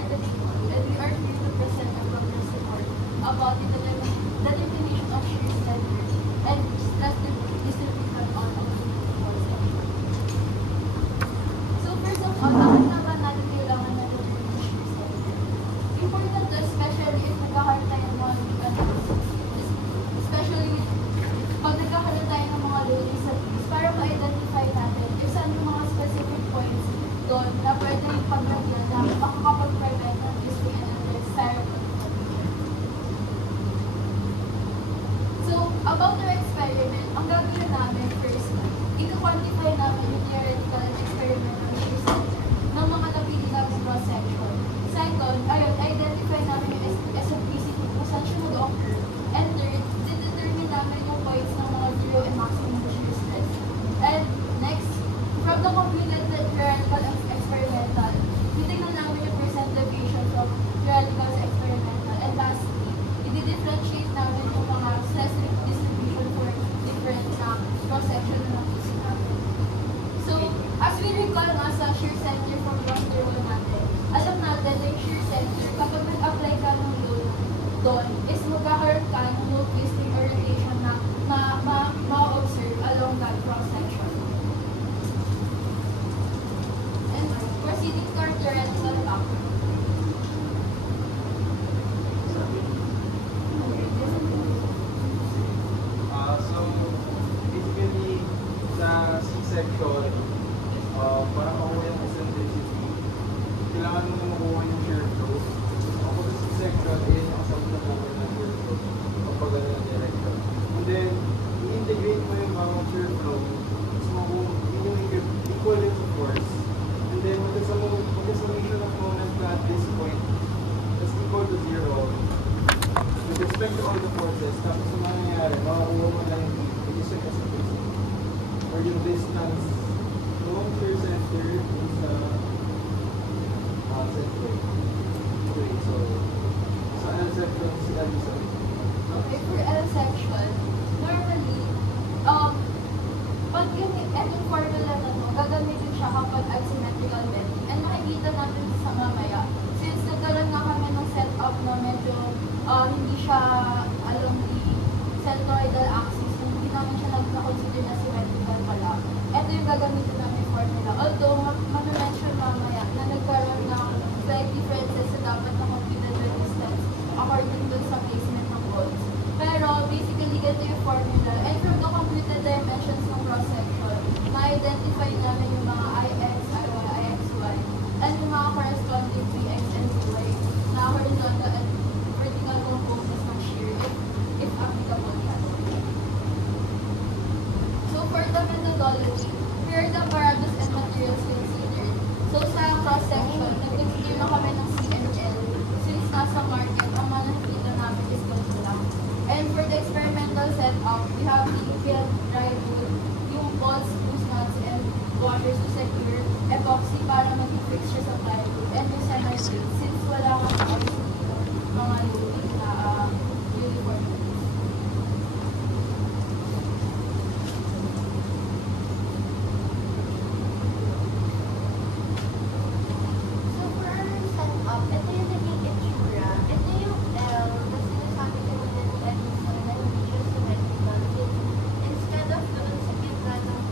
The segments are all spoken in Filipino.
are the people, and we are here to present a progress report about the determination of shear center and stress distribution on a whole section. So first of all, bakit na ba natin kailangan na determine shear center? Important to, especially if nagkakaroon tayo ng mga especially pag nagkakaroon tayo ng mga loading sa piece para ma-identify natin if saan yung mga specific points doon na pwede yung pag-reveal na makakapag-prevent ng twisting and undesirable condition. So, about our experiment, ang gagawin namin first, i-quantify namin yung theoretical and experimental shear center ng mga napili namin cross-section. Second, ayun, identify namin yung SFPCT kung saan siya mag-occur. And third, determine namin yung points ng mga zero and maximum shear stress. And next, from the completed theoretical and experimental, titignan namin yung percent deviation from theoretical to experimental. And lastly, i-differentiate namin yung mga stress distribution for different cross-section na nakisi namin. So, as we recall nga sa shear center from ground zero natin, alam natin na yung shear center, kapag nag-apply ka ng load doon, is magkakaroon ka ng load twisting or rotation na ma-observe along that cross-section. And proceeding to our theoretical factor. So, basically, sa C-section, para makuha yung eccentricity, kailangan mo na makuha yung shear flow. Ako sa C-section, yung kasama na makuha ng shear flow kapag ano na direction. And then, i-integrate mo yung shear flow, so makuha yung equivalence of force. And then, magka-summation of moment at this point is equal to 0. With respect to all the forces, tapos yung mangyayari, makakuha mo lang yung which is yung eccentricity. Or yung distance from shear center is center. Okay, so sa L section, si Alisa. Okay, for L section, normally, pag itong formula na to, gagamitin siya kapag asymmetrical bending. And nakikita natin sa mamaya, since nagkaroon na kami ng setup na medyo hindi siya along the centroidal axis, hindi namin siya nag-consider na symmetrical pala. Ito yung gagamitin namin formula. Although, ma-mention mamaya na nagkaroon ng slight differences sa dapat na computed resistance according dun sa placement ng bolts. Pero, basically, ganito yung formula. And from the computed dimensions ng cross-section, na-identify namin yung mga IX, IY, IXY, and yung mga corresponding VX and VY na horizontal and vertical components ng shear if applicable siya. So, for the methodology, here are the parameters and materials considered. So, sa cross-section, nag-consider na kami ng CNL. Since nasa market, ang manakita namin is ganito lang. And for the experimental setup, we have the field dry wood, yung bolts, screws, nuts, and washers to secure, epoxy para maging fixture sa plywood, and yung center plate, since wala kang mga loading na uniform. So for our setup, ito yung naging itsura. Ito yung L na sinasabi ko na nilagay na hindi siya symmetrical. Instead of doon sa gitna ng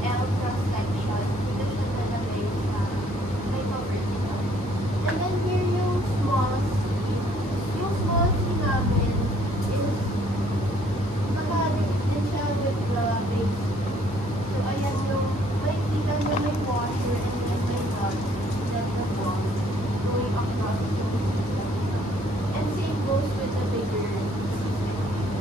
L cross-section, dito siya nalagay sa may vertical. And then here yung small c. Yung small c namin is nakadikit din siya with the base. So ayan yung makikita nyo may washer and then may nut that the wall going across yung and same goes with the bigger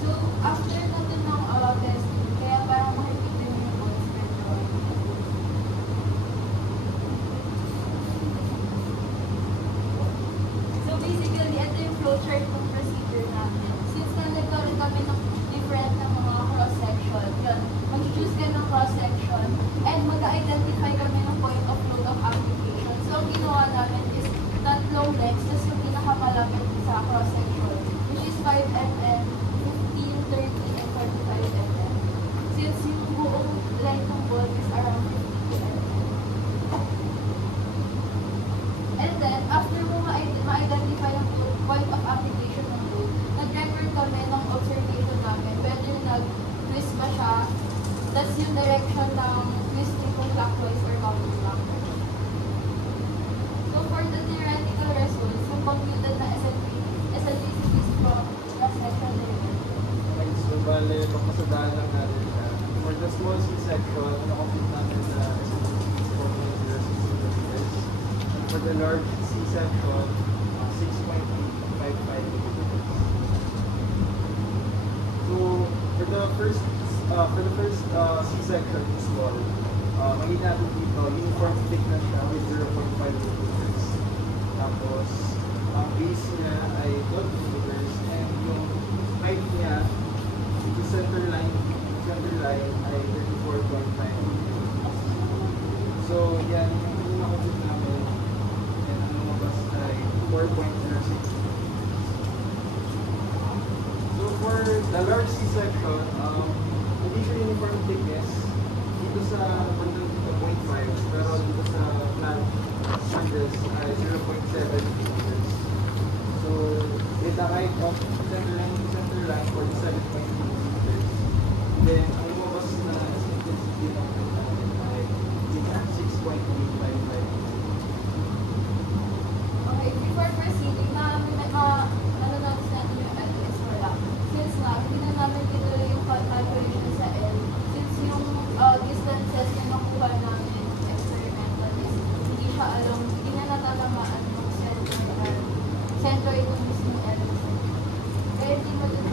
So, after natin ng testing, kaya parang makikita nyo yung bolts medyo. So, basically, ito yung flowchart ng procedure natin. Since na nagkaroon kami ng different na mga cross-section, yun, mag-choose ka ng cross-section, and mag-identify kami ng point of load of application. So, ang ginawa namin is tatlong legs, tapos yung pinakamalapit sa cross-section, which is 5 mm, 15, 30, and 45 mm. Since yung buong length ng bolt is around 50 mm. And then, after mo tandaan lang natin siya. For the small C-section, na-complete natin sa S&P 4.06 and for the large C-section, 6.855 millimeters. So, for the first C-section, small, makita natin dito, uniform thickness siya with 0.5 millimeters. Tapos, ang base niya ay 12 millimeters and yung height niya, yung center line ay 34.5 millimeters. So, yan yung pinaka-complete namin and ang lumabas ay 4.06. So, for the large C-section, hindi siya uniform thickness. Dito sa bundle dito 0.5, pero dito sa flat surface ay 0.7 millimeters. So, with the height of center line for the 7.2 millimeters. Then, ang lumabas na intensity ng natin ay 6.855. Okay, before proceeding, nanonood natin yung LS for lang. Since nga, hindi na namin tinuloy yung calculation sa L. Since yung distances na nakuha namin experimental is hindi siya alam, hindi na natatamaan yung center itong mismo L. Kaya hindi mo din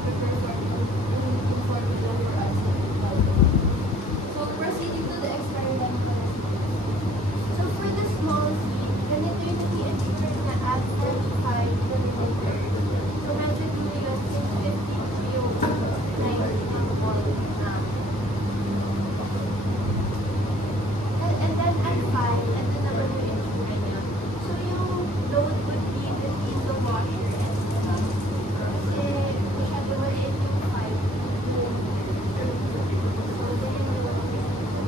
prepare for yung formula for us. So, proceeding to the experimental. So for the small seed, ganito yung nag-i-ensure na at 45 millimeters. So medyo dito yung 650 yung 90 ang ball na. And then at 5, and then naman yung ensure niya. So yung load would be between the washer and the tub. Kasi masyado maliit yung 5 millimeters. So then yung load is very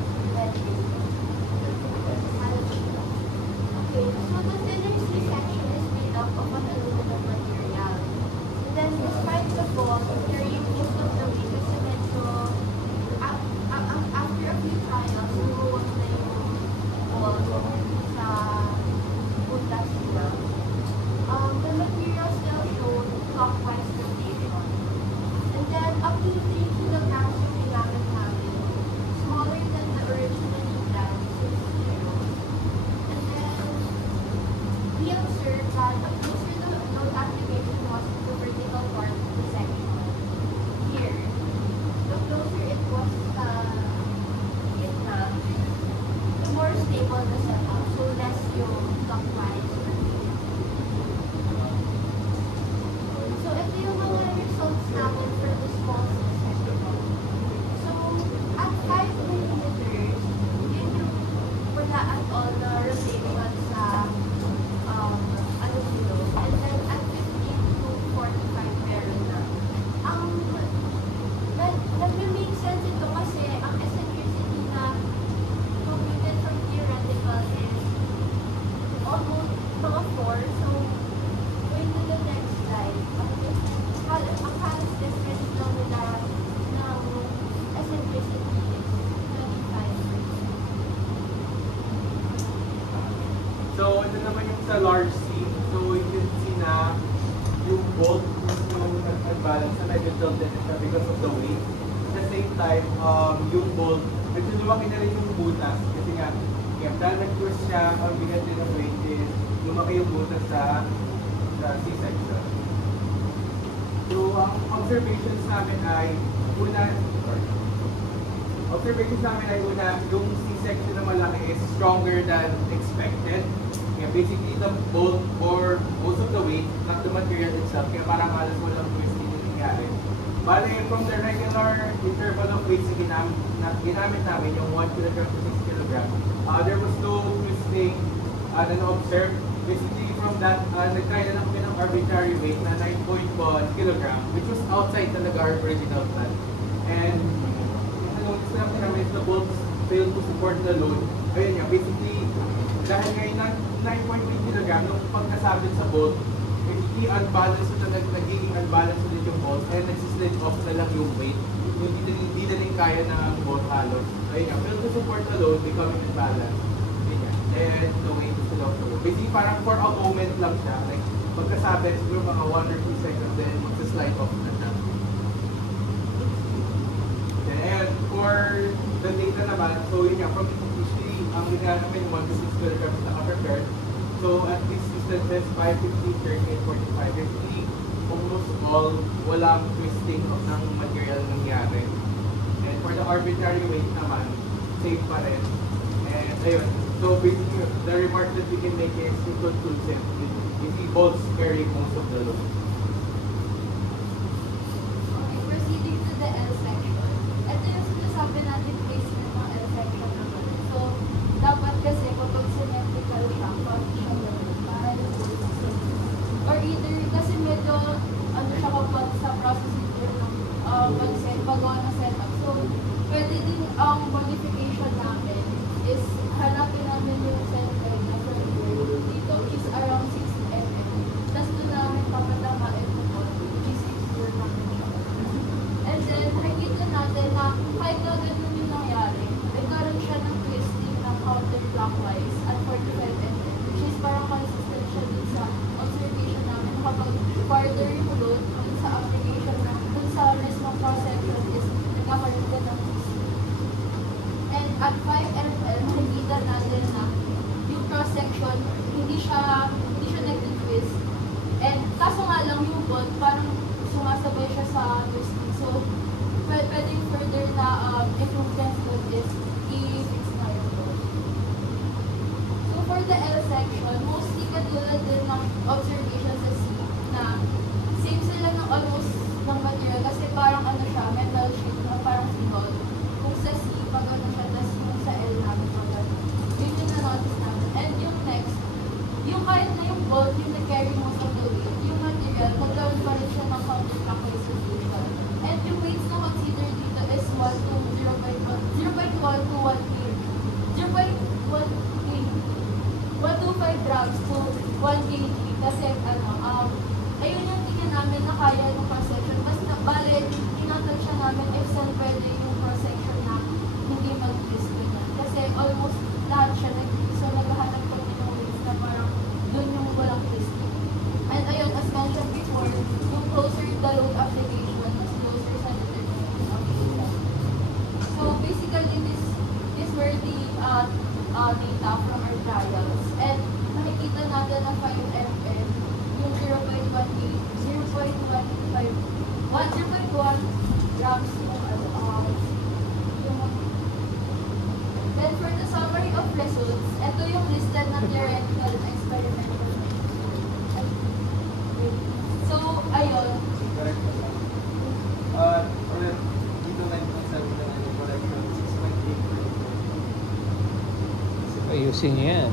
okay, so the thinner C-section is made up of an aluminum material. And then despite the ball carrying most of the weight, kasi medyo after a few trials, lumuwag na yung ball sa butas niya. The material still showed clockwise rotation. And then up to 3 kilograms yung ginamit namin, smaller than the originally planned 6 kilos. And then we observed that the closer the load application was to the vertical part of the section, here, the closer it was sa gitna, the more stable the setup, so less yung clockwise rotation. So ito yung mga results namin for the small C-section. So at 5 millimeters, yun yung wala at all na rotation sa kilo. And then at 15 to 45 meron na. Nag-make sense ito kasi ang eccentricity na computed from theoretical is almost mga 4. So going to the next slide, ang Paris difference ng eccentricity is 25%. So, ito naman yung sa large C. So, you can see na yung bolt yung nag-balance na medyo tilted siya because of the weight. At the same time, yung bolt, medyo lumaki na rin yung butas. Kasi nga, dahil nag-twist siya, ang bigat din ng weight is lumaki yung butas sa C-section. So, ang observations namin ay una, yung C-section na malaki is stronger than expected. Kaya basically, the bolt or most of the weight, not the material itself, kaya parang halos walang twisting yung nangyari. Bale, from the regular interval of weights na ginamit namin, yung 1 kg to 6 kg, there was no twisting na na-observe. Basically, from that, nag-try na lang kami ng arbitrary weight na 9.1 kg, which was outside talaga our original plan. And notice namin is the bolts failed to support the load. Ayun nga, basically, dahil ngayon 9.8 kg, nung pagkasabit sa bolt, basically unbalanced na nagiging unbalanced ulit yung bolt and nagsislide off na lang yung weight. Yung hindi na rin kaya ng bolt halos. Ayun nga, failed to support the load, becoming unbalanced. Ayun nga, and the weight is still off the load. Basically, parang for a moment lang siya. Like, pagkasabit, siguro mga 1 or 2 seconds, then magsislide off na siya. for the data naman, so yun nga, from usually, ang ginagawa namin 1 to 6 kilograms naka-prepared. So at these distances, 550, 38, 45, 50, almost all, walang twisting of ng material nangyari. And for the arbitrary weight naman, safe pa rin. And ayun, so basically, the remark that we can make is inconclusive. If the bolts carry most of the load. Okay, proceeding to the L section. Ito yung sinasabi natin placement ng L section naman. So, dapat kasi kapag symmetrical siya, pag siya ganun, para yung bolts symmetrical. Or either, kasi medyo, ano siya kapag sa procedure ng paggawa ng setup. So, pwede din ang modification namin is hanapin namin yung center na further dito, which is around 6 mm. Tapos doon namin papatamain po po, which is 6 namin siya. And then, nakikita natin na kahit na ganun yung nangyari, nagkaroon siya ng twisting ng counterclockwise at 45 mm, which is parang consistent siya dun sa observation namin kapag farther yung load dun sa application na dun sa mismong cross-section is nagkakaroon din ng twisting. And at 5 mm, makikita natin na yung cross-section, hindi siya nag-twist. And kaso nga lang yung bolt, parang sumasabay siya sa twisting. So, pwede yung further na improvements of this, i-fix na yung bolt. So, for the L section, mostly katulad din ng observation sa C na same sila ng almost ng material kasi parang ano siya, metal sheet na parang sinol. Kung sa C, pag ano siya, tas yung sa L namin pag ano. Yun yung na-notice namin. And yung next, yung kahit na yung bolt, yung nag-carry most of the weight, yung material, magkaroon pa rin siya ng counterclockwise rotation. And yung weights na consider dito is 1 to 0.1 to 1 kg. 0.1 kg. 125 grams to 1 kg. Kasi ayun yung tingin namin na kaya yung cross-section. Basta bale, tinatal siya namin if saan pwede yung cross-section na hindi mag-twist ganyan. Kasi almost lahat siya nag-twist. So naghahanap kami ng weights na parang dun yung walang twisting. And ayun, as mentioned before, yung closer the load application, mas closer sa determination of data. So basically, this were the data from our trials. And nakikita natin na 5 mm, yung 0.1 grams yung then for the summary of results, ito yung listed na theoretical and experimental. So, ayun. Correct. Ulit, dito 9.7 na yung correction, 6.8. Ayusin niyo yan.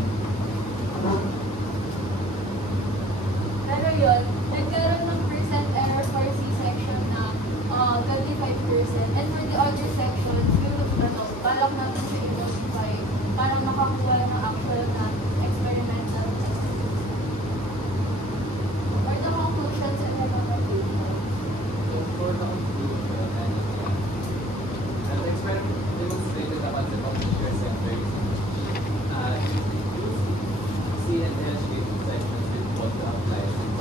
Pero yun, nagkaroon ng percent error for C-section na 25%. And for the other sections, balak natin siya i-modify para makakuha ng actual na experimental test. Or the conclusions and recommendation. So for the conclusion, the experiment demonstrated the concept of shear center C and L shape segments with both the outliers and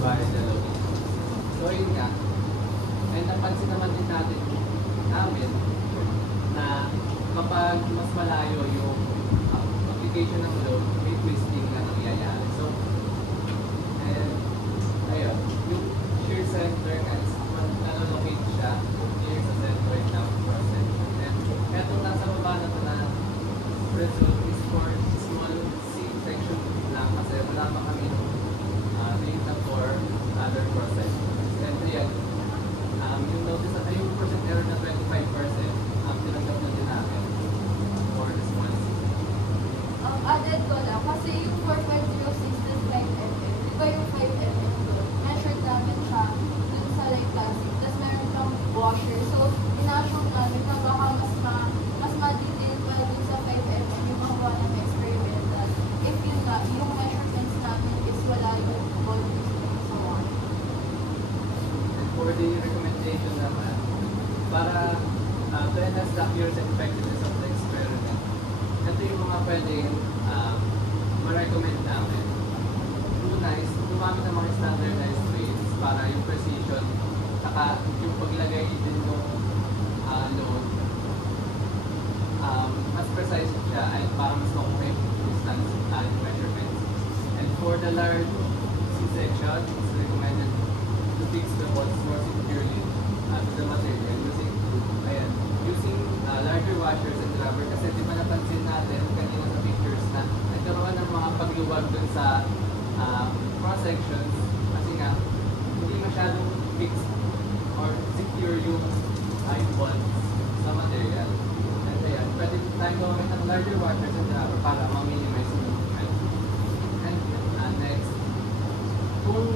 vary the loading. So yun nga, and napansin naman din namin na kapag mas malayo yung application ng load, may twisting na nangyayari. So, and ayun, yung shear center guys, nalolocate siya near sa centroid ng cross section. And eto nasa baba na ito na result is for small C section lang kasi wala pa kami data for other cross sections. And ayan, yung notice na yung percent error na 25%, tinanggap na din namin for the small C. Added ko lang, kasi yung 4.06 is 5 mm. Di ba yung 5 mm doon? Measured namin siya dun sa light plastic. Tapos meron kang washer. So, ina-assume namin na baka mas ma-detail pa dun sa 5 mm yung makuha ng experimental. If yun nga, yung measurements namin is wala yung volume and so on. And for the recommendation naman, para to enhance the accuracy and effectiveness of the experiment, ito yung mga pwedeng ma-recommend namin. Una is gumamit ng mga standardized weights para yung precision, saka yung paglagay din ng load for the large C-section, it's recommended to fix the bolts more securely to the material using larger washers and rubber. Kasi di ba napansin natin kanina sa pictures na nagkaroon ng mga pagluwag dun sa cross sections kasi nga hindi masyadong fixed or secure yung bonds sa material. And ayan, pwede tayo gawin ng larger washers and rubber para ma-minimize yung movement. And next, kung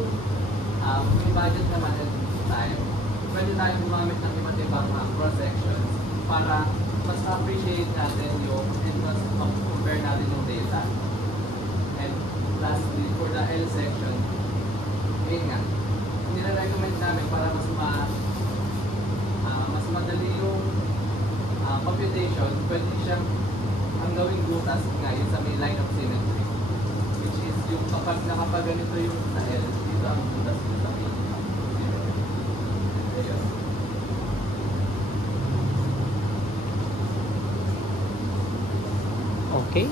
may budget naman at time, pwede tayong gumamit ng iba't ibang cross sections para mas appreciate natin yung and mas compare natin yung data. And lastly, for the L section, yun nga, nire-recommend namin para mas madali yung computation, pwede siyang ang gawing butas nga yun sa may line of symmetry, which is yung kapag ganito yung sa L, dito ang butas yung sa may symmetry. Ayun. Okay.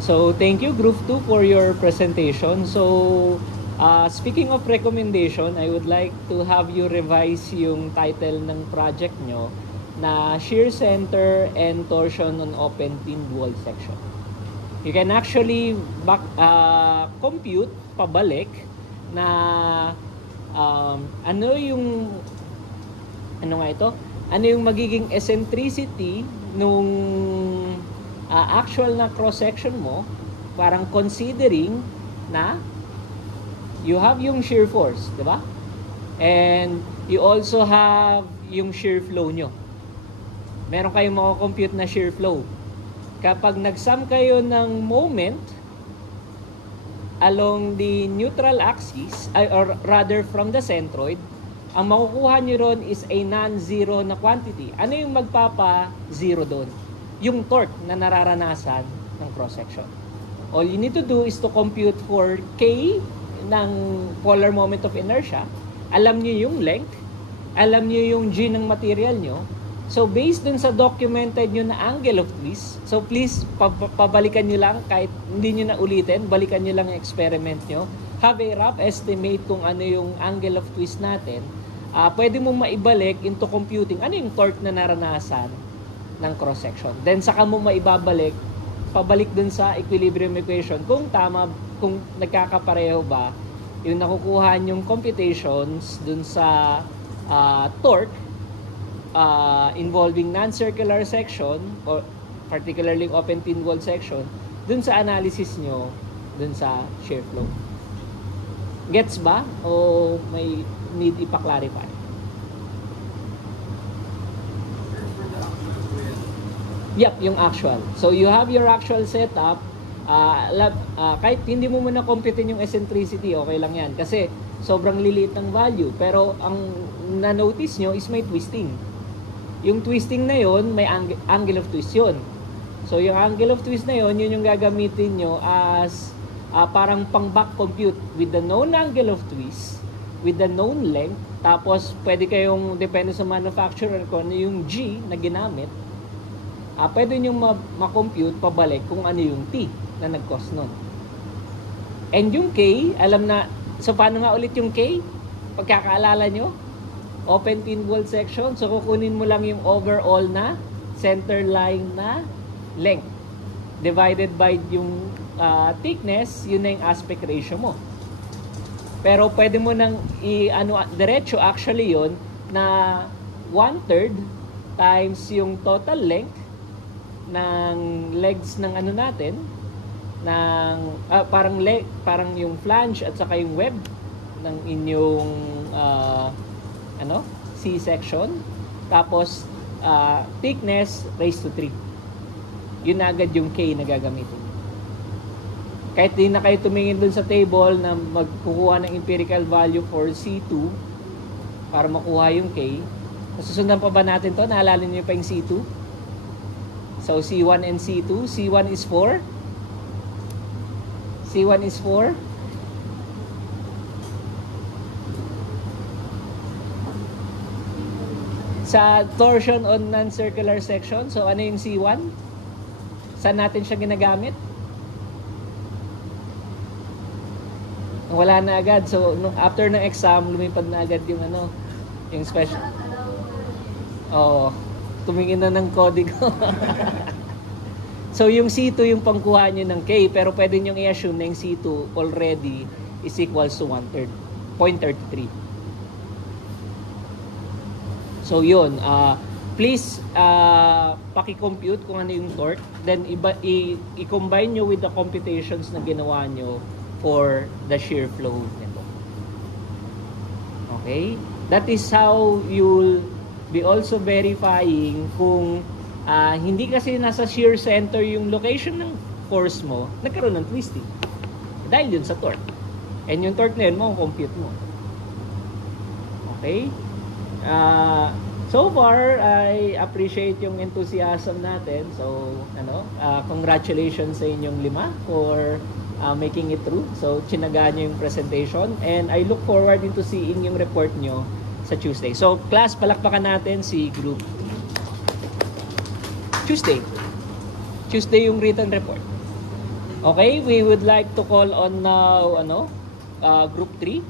So, thank you, Group 2, for your presentation. So, speaking of recommendation, I would like to have you revise yung title ng project nyo na Shear Center and Torsion on Open Thin Wall Section. You can actually compute pabalik na ano yung magiging eccentricity nung actual na cross section mo, parang considering na you have yung shear force, di ba? And you also have yung shear flow nyo. Meron kayong makakompute na shear flow. Kapag nag-sum kayo ng moment along the neutral axis, or rather from the centroid, ang makukuha nyo ron is a non-zero na quantity. Ano yung magpapa-zero doon? Yung torque na nararanasan ng cross-section. All you need to do is to compute for K ng polar moment of inertia. Alam nyo yung length, alam nyo yung G ng material nyo. So, based dun sa documented nyo na angle of twist, so please, pabalikan nyo lang, kahit hindi nyo na ulitin, balikan nyo lang yung experiment nyo. Have a rough estimate kung ano yung angle of twist natin. Pwede mong maibalik into computing ano yung torque na naranasan ng cross-section. Then, saka mo maibabalik, pabalik dun sa equilibrium equation kung tama, kung nagkakapareho ba yung nakukuha yung computations dun sa torque involving non-circular section or particularly open thin wall section dun sa analysis nyo dun sa shear flow. Gets ba? O may need ipa-clarify? Yep, yung actual. So you have your actual setup. Kahit hindi mo muna computein yung eccentricity, okay lang yan. Kasi sobrang liliit ng value. Pero ang na-notice nyo is may twisting. Yung twisting na yon may angle of twist yun. So yung angle of twist na yon, yun yung gagamitin nyo as parang pang back compute with the known angle of twist, with the known length. Tapos pwede kayong, depende sa manufacturer kung ano yung G na ginamit, pwede nyo ma-compute pabalik kung ano yung T na nag-cause nun. And yung K, alam na, so paano nga ulit yung K? Pagkakaalala nyo, open thin wall section, so kukunin mo lang yung overall na center line na length divided by yung thickness, yun na yung aspect ratio mo. Pero pwede mo nang diretso actually yun na 1/3 times yung total length ng legs ng ano natin, ng parang yung flange at saka yung web ng inyong C-section, tapos thickness raised to 3. Yun na agad yung K na gagamitin. Kahit di na kayo tumingin dun sa table na magkukuha ng empirical value for C2 para makuha yung K, susundan pa ba natin to? Naalala niyo pa yung C2? So, C1 and C2. C1 is 4. C1 is 4. Sa torsion on non-circular section, so ano yung C1? Saan natin siya ginagamit? Wala na agad. So, after ng exam, lumipad na agad yung yung special. Oo. Tumingin na ng kodigo. So, yung C2 yung pangkuha nyo ng K, pero pwede nyo i-assume na yung C2 already is equals to 1/3, 0.33. So, yun. Please, paki-compute kung ano yung torque. Then, i-combine nyo with the computations na ginawa nyo for the shear flow nito. Okay? That is how you'll be also verifying kung hindi kasi nasa shear center yung location ng force mo, nagkaroon ng twisting. Dahil yun sa torque. And yung torque na yun mo, compute mo. Okay? So far, I appreciate yung enthusiasm natin. So, congratulations sa inyong 5 for making it through. So, tsinaga nyo yung presentation. And I look forward into seeing yung report nyo sa Tuesday. So, class, palakpakan natin si Group Tuesday yung written report. Okay, we would like to call on now Group 3.